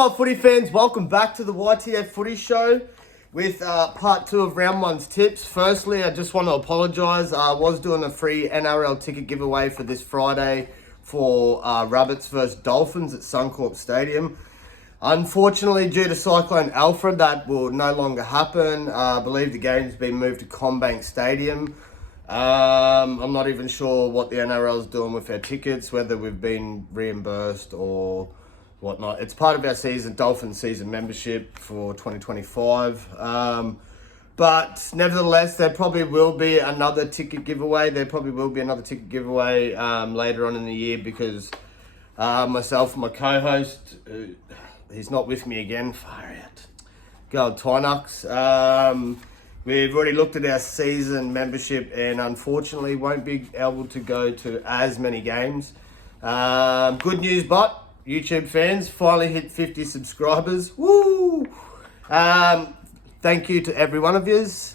All right, footy fans, welcome back to the YTF Footy Show with part 2 of round 1's tips. Firstly, I just want to apologise. I was doing a free NRL ticket giveaway for this Friday for Rabbits versus Dolphins at Suncorp Stadium. Unfortunately, due to Cyclone Alfred, that will no longer happen. I believe the game's been moved to CommBank Stadium. I'm not even sure what the NRL's doing with their tickets, whether we've been reimbursed or whatnot. It's part of our Dolphin season membership for 2025. But nevertheless, there probably will be another ticket giveaway. Later on in the year because myself and my co-host, he's not with me again. Far out. Go on, Tynox. We've already looked at our season membership and unfortunately won't be able to go to as many games. Good news, but YouTube fans finally hit 50 subscribers. Woo! Thank you to every one of yous.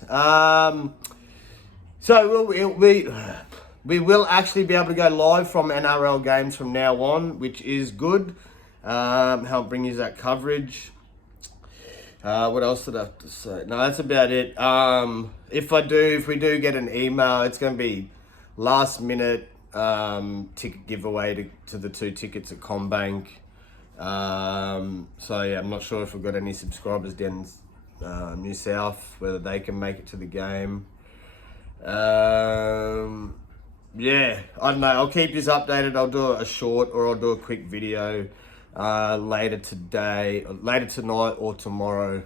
So we will actually be able to go live from NRL games from now on, which is good. Help bring you that coverage. What else did I have to say? No, that's about it. If we do get an email, it's going to be last minute ticket giveaway to the 2 tickets at CommBank. So yeah, I'm not sure if we've got any subscribers down New South, whether they can make it to the game. Yeah, I don't know. I'll keep you updated. I'll do a short or I'll do a quick video later tonight or tomorrow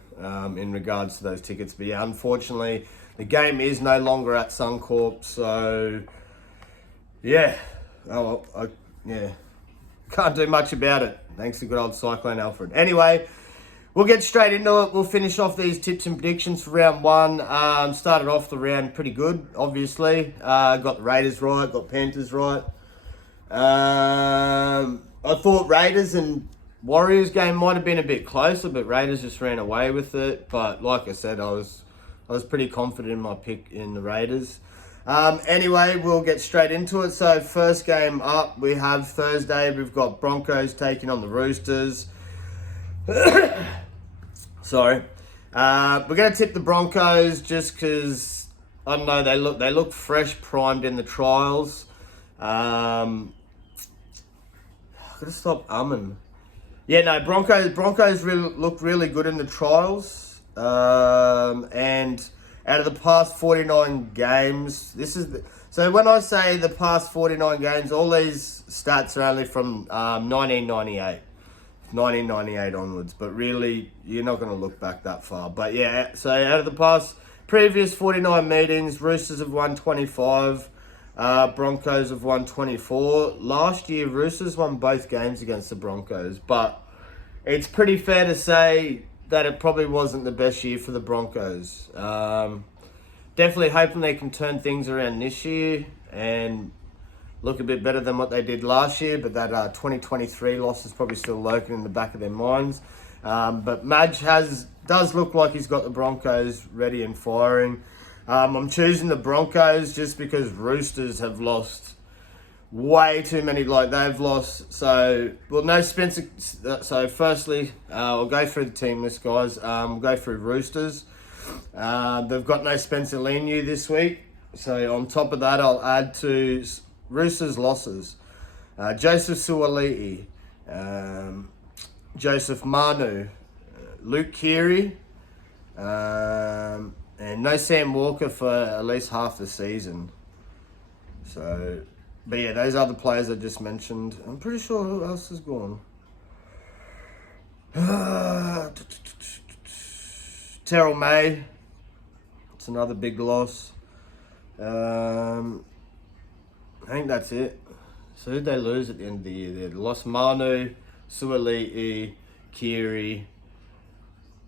in regards to those tickets. But yeah, unfortunately, the game is no longer at Suncorp, so yeah, can't do much about it. Thanks to good old Cyclone Alfred. Anyway, we'll get straight into it. We'll finish off these tips and predictions for round 1. Started off the round pretty good, obviously. Got the Raiders right, got Panthers right. I thought Raiders and Warriors game might have been a bit closer, but Raiders just ran away with it. But like I said, I was pretty confident in my pick in the Raiders. Anyway, we'll get straight into it. So first game up, we have Thursday. We've got Broncos taking on the Roosters. Sorry. We're going to tip the Broncos just because, I don't know, they look fresh, primed in the trials. I've got to stop umming. Yeah, no, Broncos looked really good in the trials. And out of the past 49 games, so when I say the past 49 games, all these stats are only from 1998 onwards, but really, you're not going to look back that far. But yeah, so out of the previous 49 meetings, Roosters have won 25, Broncos have won 24. Last year, Roosters won both games against the Broncos, but it's pretty fair to say that it probably wasn't the best year for the Broncos. Definitely hoping they can turn things around this year and look a bit better than what they did last year, but that 2023 loss is probably still lurking in the back of their minds. But Madge does look like he's got the Broncos ready and firing. I'm choosing the Broncos just because Roosters have lost way too many. They've lost, no Spencer. So firstly, I'll go through the team list, guys. We'll go through Roosters. They've got no Spencer Leniu this week. So on top of that, I'll add to Roosters' losses. Joseph Suaalii, Joseph Manu, Luke Keary, and no Sam Walker for at least half the season. So, but yeah, those other players I just mentioned. I'm pretty sure who else is gone. Terrell May. It's another big loss. I think that's it. So who'd they lose at the end of the year? They lost Manu, Suaalii, Keary,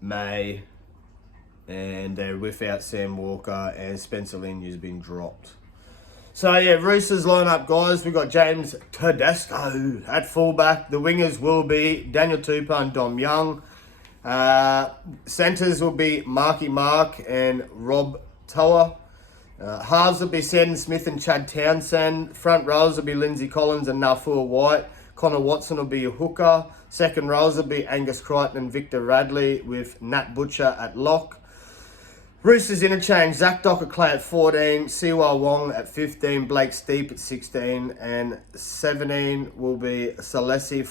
May, and they're without Sam Walker, and Spencer Leniu's been dropped. So yeah, Roosters lineup, guys. We've got James Tedesco at fullback. The wingers will be Daniel Tupou and Dom Young. Centres will be Marky Mark and Rob Toa. Halves will be Sandon Smith and Chad Townsend. Front rows will be Lindsay Collins and Nafua White. Connor Watson will be a hooker. Second rows will be Angus Crichton and Victor Radley with Nat Butcher at lock. Roosters interchange, Zach Docker-Clay at 14, Siwa Wong at 15, Blake Steep at 16, and 17 will be Salesi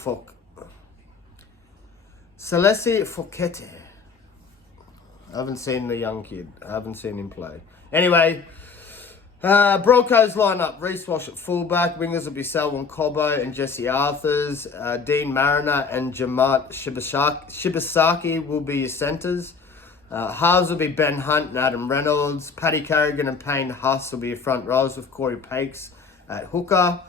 Fokete. I haven't seen the young kid. I haven't seen him play. Anyway, Broncos line up. Reece Walsh at fullback. Wingers will be Selwyn Cobbo and Jesse Arthurs. Dean Mariner and Jamat Shibasaki will be your centres. Halves will be Ben Hunt and Adam Reynolds. Paddy Carrigan and Payne Huss will be your front rows with Corey Pakes at hooker.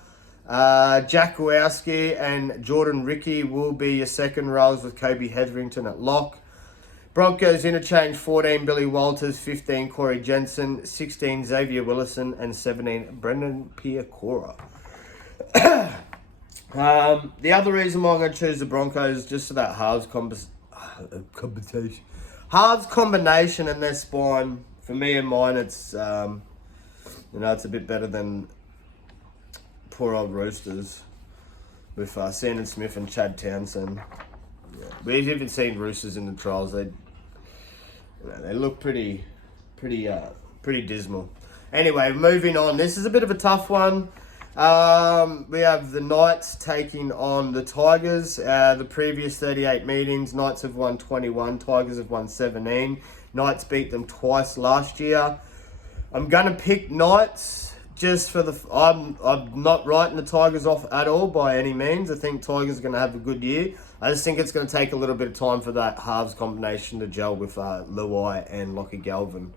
Jack Kowalski and Jordan Ricky will be your second rows with Kobe Hetherington at lock. Broncos interchange 14 Billy Walters, 15 Corey Jensen, 16 Xavier Willison, and 17 Brendan Piacora. The other reason why I'm going to choose the Broncos just for that halves combination and their spine. For me and mine, it's it's a bit better than poor old Roosters with Sandon Smith and Chad Townsend. Yeah. We've even seen Roosters in the trials. They look pretty dismal. Anyway, moving on. This is a bit of a tough one. We have the Knights taking on the Tigers. The previous 38 meetings, Knights have won 21, Tigers have won 17. Knights beat them twice last year. I'm gonna pick Knights. Just for I'm not writing the Tigers off at all by any means. I think Tigers are going to have a good year. I just think it's going to take a little bit of time for that halves combination to gel with Luai and Lockie Galvin.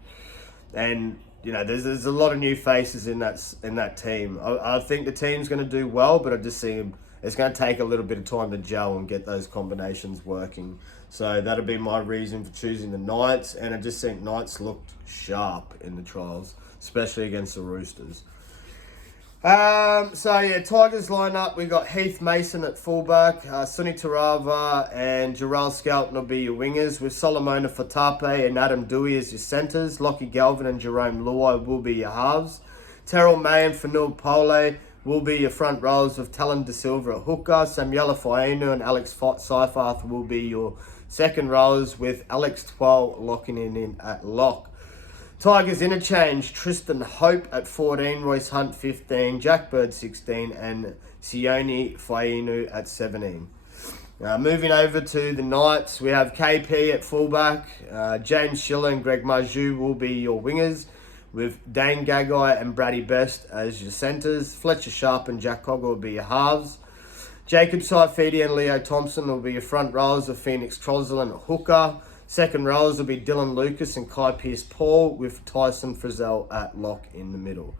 And there's a lot of new faces in that team. I think the team's going to do well, but I just see it's going to take a little bit of time to gel and get those combinations working. So that'll be my reason for choosing the Knights. And I just think Knights looked sharp in the trials, especially against the Roosters. Tigers line up. We got Heath Mason at fullback, Sunny Tarava and Jarrell Skelton will be your wingers, with Solomona Fatape and Adam Dewey as your centres. Lockie Galvin and Jerome Luai will be your halves. Terrell May and Fanul Pole will be your front rows, with Talon De Silva at hooker. Samuela Fainu and Alex Seifarth will be your second rows, with Alex Twell locking in at lock. Tigers interchange, Tristan Hope at 14, Royce Hunt 15, Jack Bird 16, and Sione Fainu at 17. Moving over to the Knights, we have KP at fullback, James Schiller and Greg Marju will be your wingers, with Dane Gagai and Brady Best as your centres. Fletcher Sharp and Jack Cogger will be your halves. Jacob Saifidi and Leo Thompson will be your front rows, of Phoenix Trozell at hooker. Second rows will be Dylan Lucas and Kai Pearce-Paul, with Tyson Frizzell at lock in the middle.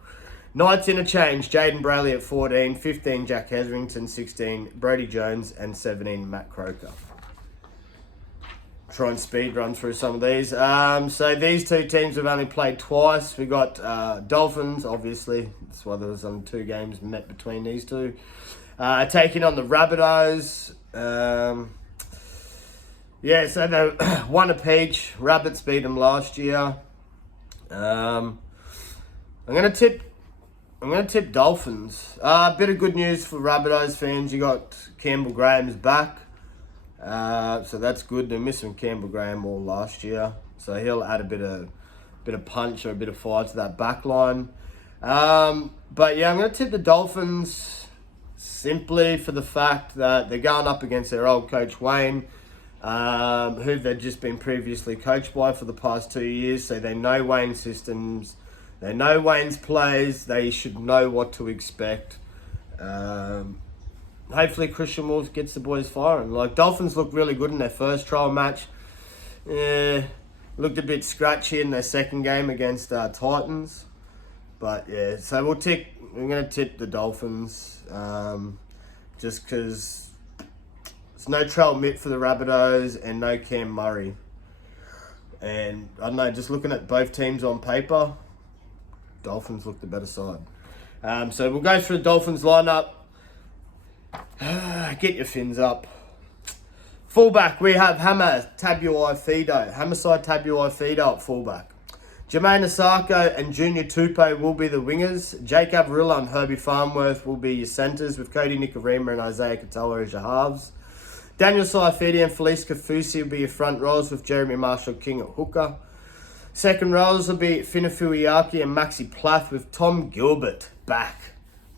Knights interchange, Jaden Brayley at 14, 15 Jack Hetherington, 16 Brody Jones, and 17 Matt Croker. Try and speed run through some of these. So these two teams have only played twice. We got Dolphins, obviously. That's why there was only 2 games met between these two. Taking on the Rabbitohs. So they won a peach. Rabbits beat them last year. I'm gonna tip Dolphins. A bit of good news for Rabbitohs fans. You got Campbell Graham's back, so that's good. They're missing Campbell Graham all last year, so he'll add a bit of punch or a bit of fire to that back line. I'm gonna tip the Dolphins simply for the fact that they're going up against their old coach Wayne, who they've just been previously coached by for the past 2 years, so they know Wayne's systems, they know Wayne's plays, they should know what to expect. Hopefully Christian Wolf gets the boys firing. Dolphins looked really good in their first trial match. Looked a bit scratchy in their second game against Titans. But so we're going to tip the Dolphins, just because it's no Trell Mitt for the Rabbitohs and no Cam Murray. And I don't know, just looking at both teams on paper, Dolphins look the better side. So we'll go through the Dolphins lineup. Get your fins up. Fullback, we have Hammerside Tabuai Fido at fullback. Jermaine Asako and Junior Tupou will be the wingers. Jake Avarilla and Herbie Farnworth will be your centres, with Cody Nikorima and Isaiah Katoa as your halves. Daniel Saifidi and Felice Kafusi will be your front rows with Jeremy Marshall-King at hooker. Second rows will be Fina Fuiaki and Maxi Plath with Tom Gilbert back.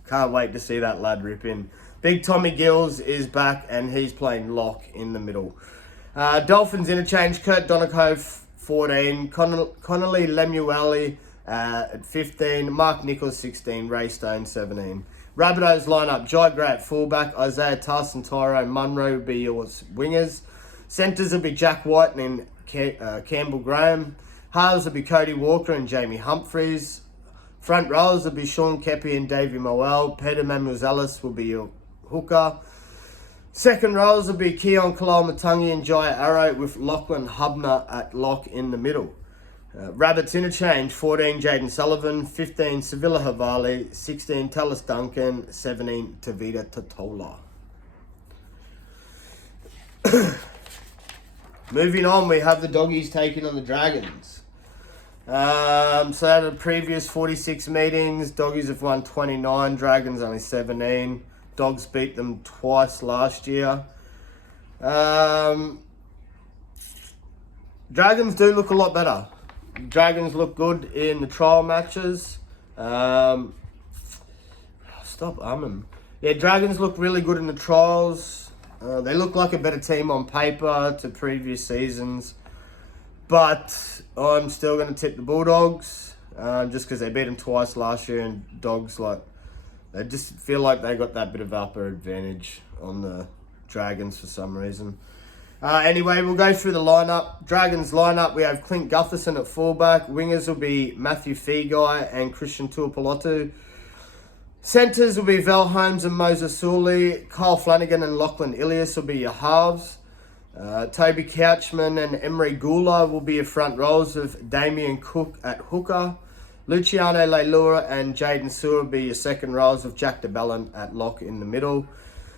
Can't wait to see that lad rip in. Big Tommy Gills is back and he's playing lock in the middle. Dolphins interchange, Kurt Donaco 14, Connolly Lemueli at 15, Mark Nichols 16, Ray Stone 17. Rabbitohs lineup, Jai Gray at fullback, Isaiah Tarson, Tyrone Munro will be your wingers. Centres will be Jack White and Campbell Graham. Halves will be Cody Walker and Jamie Humphreys. Front rows will be Sean Kepi and Davey Moel. Peter Mamuzelis will be your hooker. Second rows will be Keon Kalamatangi and Jai Arrow with Lachlan Hubner at lock in the middle. Rabbits interchange, 14 Jaden Sullivan, 15 Sevilla Havali, 16 Tallis Duncan, 17 Tavita Totola. Moving on, we have the Doggies taking on the Dragons. So out of the previous 46 meetings, Doggies have won 29, Dragons only 17. Dogs beat them twice last year. Dragons do look a lot better. Dragons look good in the trial matches. Stop umming. Yeah, Dragons look really good in the trials. They look like a better team on paper to previous seasons. But I'm still going to tip the Bulldogs just because they beat them twice last year, and Dogs, like, they just feel like they got that bit of upper advantage on the Dragons for some reason. Anyway, we'll go through the lineup. Dragons lineup, we have Clint Gutherson at fullback. Wingers will be Matthew Feagai and Christian Tuipulotu. Centres will be Val Holmes and Moses Sully. Kyle Flanagan and Lachlan Ilias will be your halves. Toby Couchman and Emery Gula will be your front rows with Damien Cook at hooker. Luciano Leilua and Jaden Sewer will be your second rows with Jack DeBellin at lock in the middle.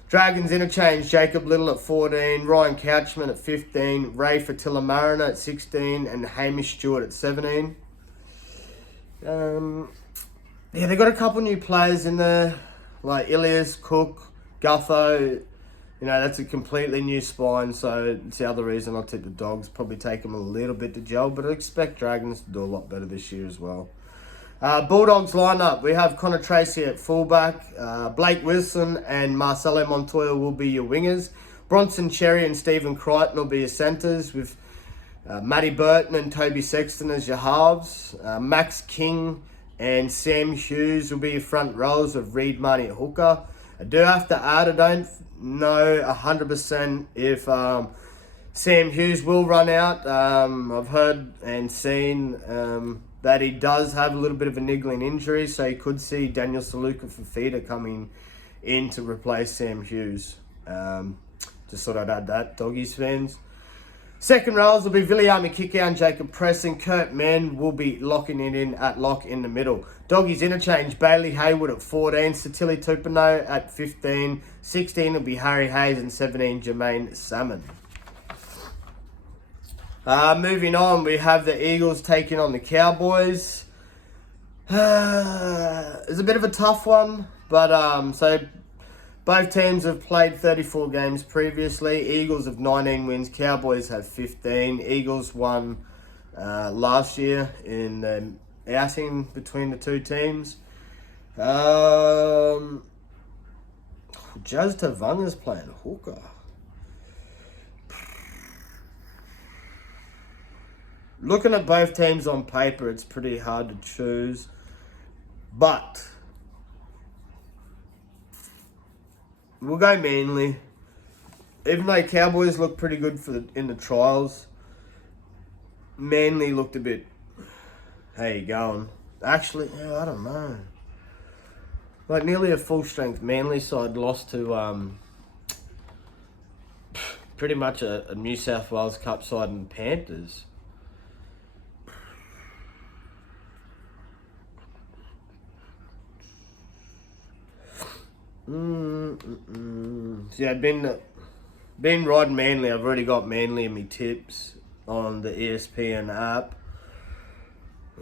Dragons interchange, Jacob Little at 14, Ryan Couchman at 15, Ray Fatila Mariner at 16, and Hamish Stewart at 17. They got a couple new players in there, like Ilias, Cook, Gutho. You know, that's a completely new spine, so it's the other reason I'll tip the Dogs. Probably take them a little bit to gel, but I expect Dragons to do a lot better this year as well. Bulldogs lineup, we have Connor Tracy at fullback. Blake Wilson and Marcelo Montoya will be your wingers. Bronson Cherry and Stephen Crichton will be your centres, with Matty Burton and Toby Sexton as your halves. Max King and Sam Hughes will be your front rows, with Reed Marnie at hooker. I do have to add, I don't know 100% if Sam Hughes will run out. I've heard and seen that he does have a little bit of a niggling injury, so you could see Daniel Saluka Fafita coming in to replace Sam Hughes. Just thought I'd add that, Doggies fans. Second rows will be Viliami Kikau and Jacob Preston. Kurt Mann will be locking it in at lock in the middle. Doggies interchange, Bailey Hayward at 14, Satili Tupano at 15, 16 will be Harry Hayes, and 17 Jermaine Salmon. Moving on, we have the Eagles taking on the Cowboys. It's a bit of a tough one, but so both teams have played 34 games previously. Eagles have 19 wins, Cowboys have 15. Eagles won last year in the outing between the two teams. Jazz Tavanga's playing hooker. Looking at both teams on paper, it's pretty hard to choose. But we'll go Manly. Even though Cowboys look pretty good in the trials, Manly looked a bit, how you going? Actually, I don't know. Like nearly a full strength Manly side lost to pretty much a New South Wales Cup side and Panthers. Yeah, been riding Manly. I've already got Manly in my tips on the ESPN app.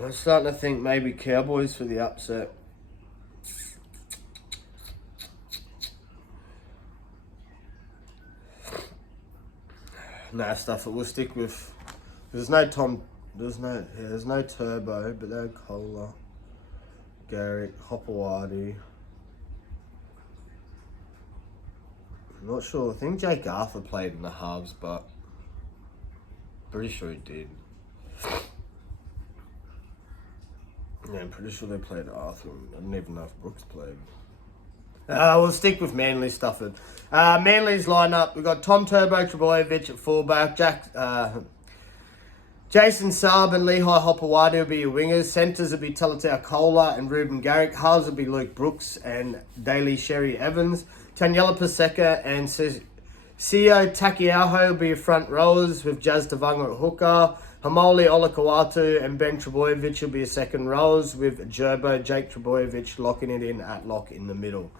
I'm starting to think maybe Cowboys for the upset. Nah, stuff it. We'll stick with. There's no Tom. There's no Turbo, but they're Kohler, Garrick, Hopewadi. I'm not sure. I think Jake Arthur played in the halves, but pretty sure he did. Yeah, I'm pretty sure they played Arthur. I don't even know if Brooks played. We'll stick with Manly Stufford. Manly's lineup, we've got Tom Turbo Trebojevic at fullback, Jason Saab and Lehigh Hopewadi will be your wingers. Centres will be Talatau Kohler and Ruben Garrick. Halves will be Luke Brooks and Daly Sherry Evans. Taniela Paseka and Sio Takiaho will be your front rowers with Jazz Tavanga at hooker. Hamoli Olakawatu and Ben Trebojevic will be your second rowers with Gerbo, Jake Trebojevic locking it in at lock in the middle.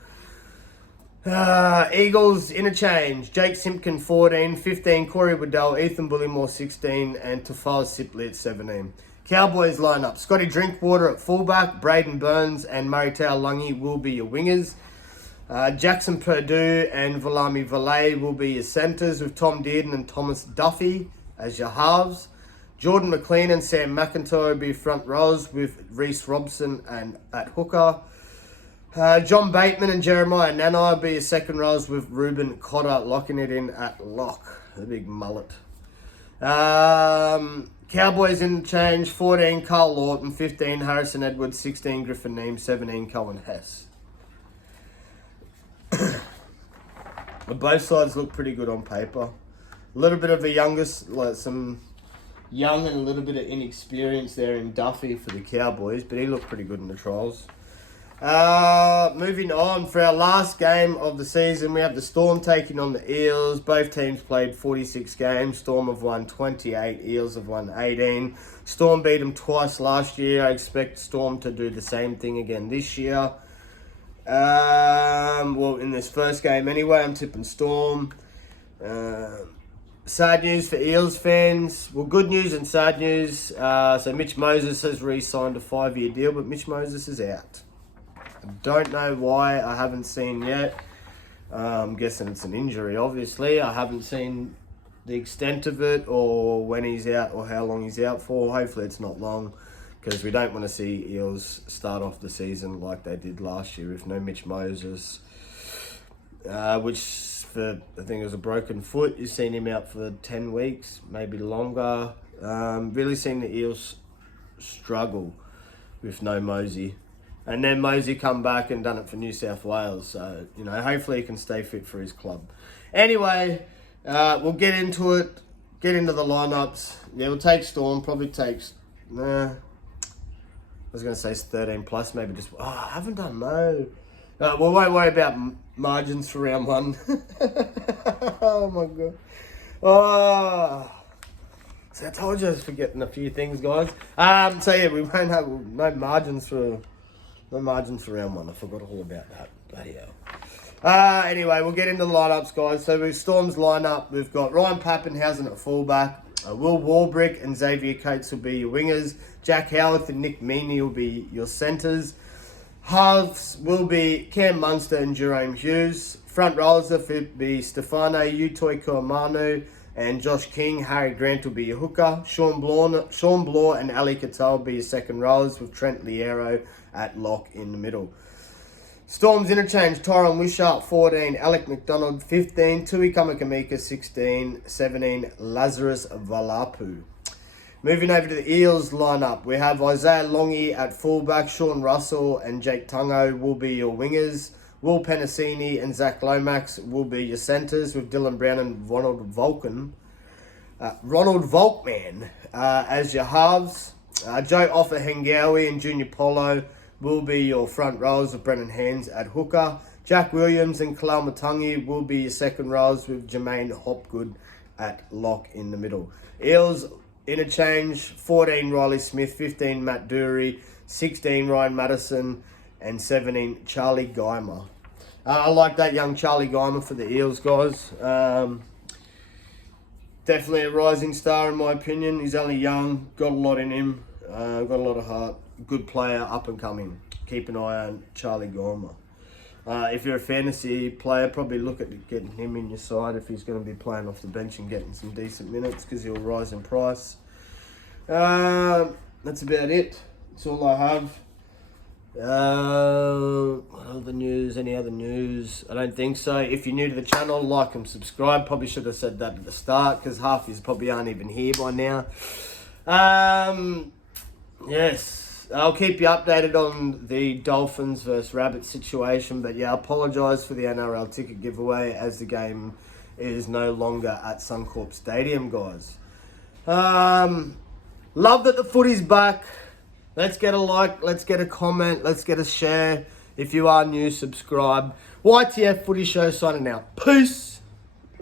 Eagles interchange. Jake Simpkin 14, 15 Corey Waddell, Ethan Bullymore 16 and Tafal Sipley at 17. Cowboys lineup. Scotty Drinkwater at fullback, Braden Burns and Murray Taulagi will be your wingers. Jackson Purdue and Valami Valet will be your centres with Tom Dearden and Thomas Duffy as your halves. Jordan McLean and Sam McIntyre will be front rows with Reece Robson and at hooker. John Bateman and Jeremiah Nanai will be your second rows with Ruben Cotter locking it in at lock. The big mullet. Cowboys interchange. 14 Carl Lawton, 15 Harrison Edwards, 16 Griffin Neem, 17 Cohen Hess. Both sides look pretty good on paper. A little bit of a youngest, like some young and a little bit of inexperience there in Duffy for the Cowboys, but he looked pretty good in the trials. Moving on, for our last game of the season, we have the Storm taking on the Eels. Both teams played 46 games. Storm have won 28, Eels have won 18. Storm beat them twice last year. I expect Storm to do the same thing again this year. Well, in this first game anyway, I'm tipping Storm. Sad news for Eels fans. Well, good news and sad news. So Mitch Moses has re-signed a 5-year deal, but Mitch Moses is out. I don't know why. I haven't seen yet. I'm guessing it's an injury, obviously. I haven't seen the extent of it or when he's out or how long he's out for. Hopefully it's not long, because we don't want to see Eels start off the season like they did last year with no Mitch Moses, which for, I think it was a broken foot. You've seen him out for 10 weeks, maybe longer. Really seen the Eels struggle with no Mosey. And then Mosey come back and done it for New South Wales. So, you know, hopefully he can stay fit for his club. Anyway, we'll get into it. Get into the lineups. Yeah, we'll take Storm. Probably takes... I was going to say 13 plus, maybe just... I haven't done no. We won't worry about margins for round one. Oh, my God. Oh... So I told you I was forgetting a few things, guys. So yeah, we won't have no margins for round one. I forgot all about that. Bloody hell. Anyway, we'll get into the lineups, guys. So with Storm's lineup, we've got Ryan Pappenhausen at fullback. Will Warbrick and Xavier Coates will be your wingers. Jack Howarth and Nick Meaney will be your centres. Halves will be Cam Munster and Jerome Hughes. Front rowers will be Stefano Utoi Kuamanu and Josh King. Harry Grant will be your hooker. Sean Blaw and Ali Cattell will be your second rowers with Trent Liero at lock in the middle. Storm's interchange. Tyron Wishart 14, Alec McDonald 15, Tui Kamakamika 16, 17 Lazarus Valapu. Moving over to the Eels lineup, we have Isaiah Longy at fullback. Sean Russell and Jake Tungo will be your wingers. Will Penasini and Zach Lomax will be your centres with Dylan Brown and Ronald Volkman as your halves. Joe Offa-Hengawi and Junior Polo will be your front rows with Brennan Hands at hooker. Jack Williams and Kalal Matangi will be your second rows with Jermaine Hopgood at lock in the middle. Eels interchange. 14 Riley Smith, 15 Matt Dury, 16 Ryan Madison and 17 Charlie Geimer. I like that young Charlie Geimer for the Eels, guys. Definitely a rising star in my opinion. He's only young, got a lot in him, got a lot of heart. Good player, up and coming. Keep an eye on Charlie Geimer. If you're a fantasy player, probably look at getting him in your side if he's going to be playing off the bench and getting some decent minutes because he'll rise in price. That's about it. That's all I have. What other news? Any other news? I don't think so. If you're new to the channel, like and subscribe. Probably should have said that at the start because half of you probably aren't even here by now. Yes, I'll keep you updated on the Dolphins versus Rabbits situation. But yeah, I apologise for the NRL ticket giveaway as the game is no longer at Suncorp Stadium, guys. Love that the footy's back. Let's get a like, let's get a comment, let's get a share. If you are new, subscribe. YTF Footy Show signing out. Peace.